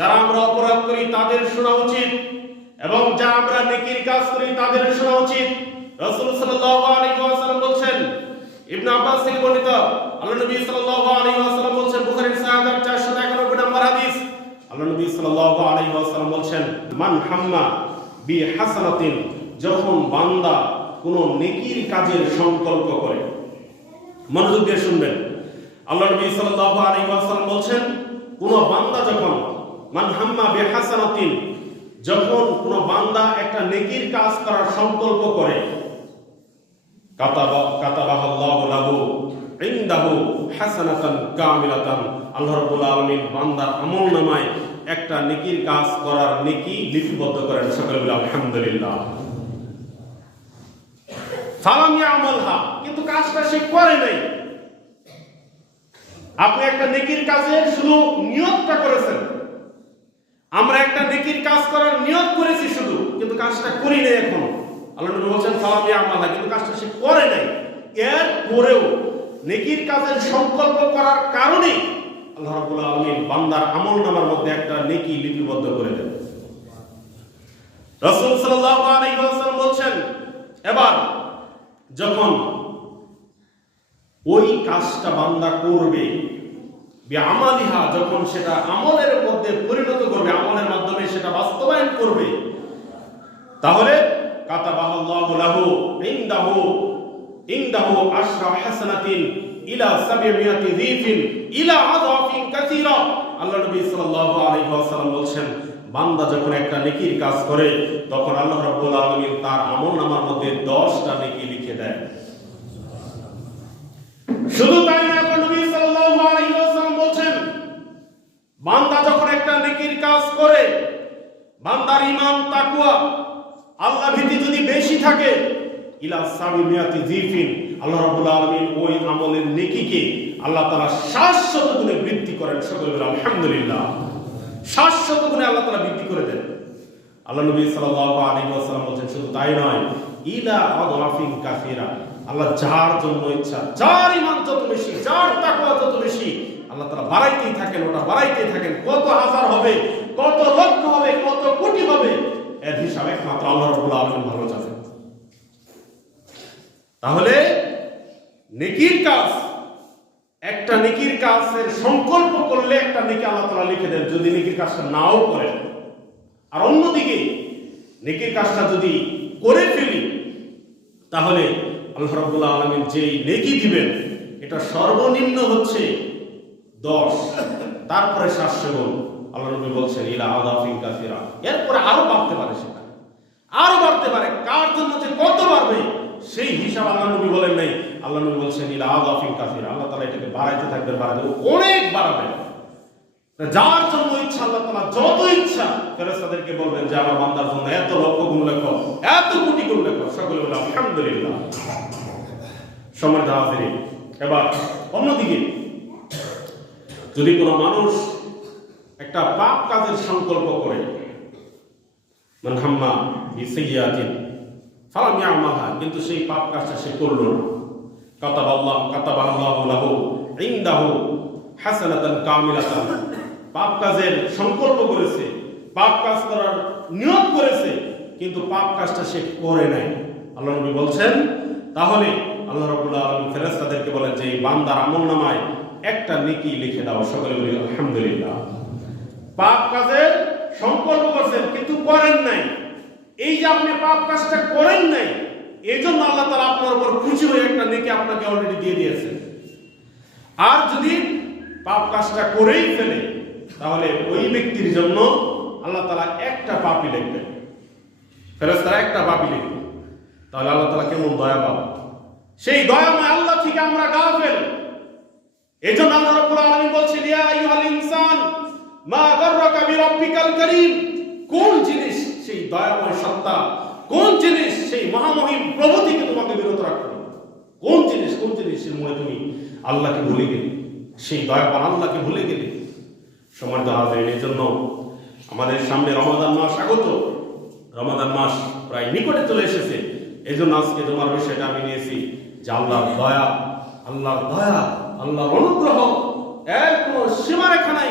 যারা আমরা অপরাধ করি, তাদের শোনা উচিত। এবং যারা আমরা নেকির কাজ করি, তাদের শোনা উচিত। রাসূল সাল্লাল্লাহু আলাইহি ওয়াসাল্লাম বলছেন, ইবনে আব্বাস থেকে বর্ণিত, আল্লাহ নবী সাল্লাল্লাহু আলাইহি ওয়াসাল্লাম বলছেন, বুখারীর 6491 নম্বর হাদিস। আল্লাহ নবী সাল্লাল্লাহু আলাইহি ওয়াসাল্লাম বলছেন, মান হাম্মা বি হাসানাতিন যখন বান্দা কোনো নেকির কাজের সংকল্প করে। মনোযোগ দিয়ে শুনবেন। আল্লাহ নবী সাল্লাল্লাহু আলাইহি ওয়াসাল্লাম যখন মান হাম্মা বি যখন কোন বান্দা একটা নেকির কাজ করার সংকল্প করে, কাতাবা, কাতাবাহ লাহু ইনদাহু হাসানাতান কামিলাতান, আল্লাহ রাব্বুল একটা নেকির কাজ করার নেকি লিপিবদ্ধ করেন সকলে বলে আলহামদুলিল্লাহ। ফালাম ইয়ামালহা, কিন্তু কাজটা সে করে নাই। আপনি একটা নেকির কাজের শুধু নিয়তটা করেছেন। আমরা একটা নেকির কাজ করার নিয়ত করেছি শুধু, কিন্তু কাজটা করি নাই এখনও। আল্লাহ বলছেন, সালাম ইয়া কিন্তু কাজটা সে করে নাই। এর পরেও নেকির কাজের সংকল্প করার কারণে আল্লাহ রাব্বুল আলামিন বান্দার আমলনামার মধ্যে একটা নেকি লিপিবদ্ধ করে দেন। রাসূল সাল্লাল্লাহু আলাইহি বলছেন, এবার যখন ওই কাজটা বান্দা করবে আমালিহা যখন সেটা আমলের মধ্যে পরিণত করবে, আমলের মাধ্যমে সেটা বাস্তবায়ন করবে, তাহলে ইলা আল্লাহ বলছেন, বান্দা যখন একটা নেকির কাজ করে, তখন আল্লাহ রাব্বুল তার আমলনামার মধ্যে 10টা নেকি লিখে দেয় শুধু তাই না আল্লাহ নবী সাল্লাল্লাহু আলাইহি ওয়াসাল্লাম বলছেন বান্দা যখন একটা নেকির কাজ করে বান্দার ঈমান, তাকওয়া আল্লাহ ভীতি যদি বেশি থাকে, ইলা সাবিমিয়াতি জিফিন আল্লাহ রাব্বুল আলামিন ওই আমলের নেকিকে আল্লাহ তাআলা শাশ্বত গুণে বৃদ্ধি করেন সকলে আলহামদুলিল্লাহ। শাশ্বত গুণে আল্লাহ তাআলা বৃদ্ধি করে দেন। আল্লাহ নবী সাল্লাল্লাহু আলাইহি ওয়াসাল্লাম বলছেন, শুধু তাই নয়, ইলা আদরাফিন কাসীরা। আল্লাহ যার জন্য ইচ্ছা, যার ইমান যত বেশি, যার তাকওয়া যত বেশি, আল্লাহ তাআলা বাড়াইতেই থাকেন, ওটা বাড়াইতেই থাকেন। কত হবে, কত লক্ষ হবে, কত কোটি হবে, এর হিসাব একমাত্র আল্লাহ রাব্বুল আলামিন ভালো জানেন। তাহলে নেকির কাজ, একটা নেকির কাজের সংকল্প করলে একটা নেকি আল্লাহ তাআলা লিখে দেন, যদি নেকির কাজটা নাও করেন। আর অন্যদিকে, নেকির কাজটা যদি করে ফেলি, তাহলে আল্লাহ রাব্বুল আলামিন যেই নেকি দিবেন, এটা সর্বনিম্ন হচ্ছে দশ, তারপরে সাতশো আল্লাহ নবী বলছেন, ইলা আদাফিন কাসিরা। এরপরে আরও বাড়তে পারে সেটা। আরও বাড়তে পারে। কার জন্য যে কত বাড়বে, সেই হিসাব আল্লাহ নবী বলেন নাই। আল্লাহ নবী বলছেন, ইলা আদাফিন কাসিরা। আল্লাহ তাআলা এটাকে বাড়াইতে থাকবেন বাড়াতে অনেক বাড়াবে। যার জন্য ইচ্ছা, আল্লাহ তাআলা যত ইচ্ছা, ফেরেশতাদেরকে বলবেন যে, আমার বান্দার জন্য এত লক্ষ গুণ লেখো, এত কোটি গুণ লেখো। সকলে বলে, আলহামদুলিল্লাহ। সময় হাজিরিন এবার অন্যদিকে, যদি কোনো মানুষ একটা পাপ কাজের সংকল্প করে। মান হাম্মা বিসাইয়াতিন ফালাম ইয়ামালহা কিন্তু সেই পাপ কাজটা সে করল না। কাতাবাল্লাহ কাতাবাল্লাহু লাহু, ইনদাহু হাসানাতান কামিলাতান। পাপ কাজের সংকল্প করেছে, পাপ কাজ করার নিয়ত করেছে, কিন্তু পাপ কাজটা সে করে নাই। আল্লাহ নবী বলছেন, তাহলে আল্লাহ রাব্বুল আলামিন ফেরেশতাদেরকে বলেন যে, এই বান্দার আমলনামায় একটা নেকি লিখে দাও। সকলে বলি, আলহামদুলিল্লাহ। পাপ কাজের সংকল্প করছেন, কিন্তু করেন নাই। এই যে আপনি পাপ কাজটা করেন নাই এই জন্য আল্লাহ তাআলা আপনার উপর খুশি হয়ে একটা নেকি আপনাকে অলরেডি দিয়ে দিয়েছেন। আর যদি পাপ কাজটা করেই ফেলে, তাহলে ওই ব্যক্তির জন্য আল্লাহ তাআলা একটা পাপই লিখবেন। ফেরেশতারা একটা পাপই লিখবে। তাহলে আল্লাহ তালা কেমন দয়া পাবে সেই দয়া দয়াময় আল্লাহ থেকে আমরা গাফেল। এজন্য আল্লাহ রাব্বুল আলামিন বলছেন, ইয়া আইয়ুহাল ইনসান, মা গাররাকা বিরাব্বিকাল কারীম। কোন জিনিস সেই দয়াময় সত্তা, কোন জিনিস সেই মহামহিম প্রভু থেকে তোমাকে বিরত রাখল কোন জিনিস, কোন মনে তুমি আল্লাহকে ভুলে গেলে, সেই আল্লাহকে ভুলে গেলে? এই জন্য আমাদের সামনে রমাদান মাস আগত। রমাদান মাস প্রায় নিকটে চলে এসেছে। এই জন্য আজকে তোমার বিষয়টা আমি নিয়েছি যে আল্লাহর দয়া আল্লাহর দয়া, আল্লাহর অনুগ্রহ, এর কোনো সীমারেখা নাই।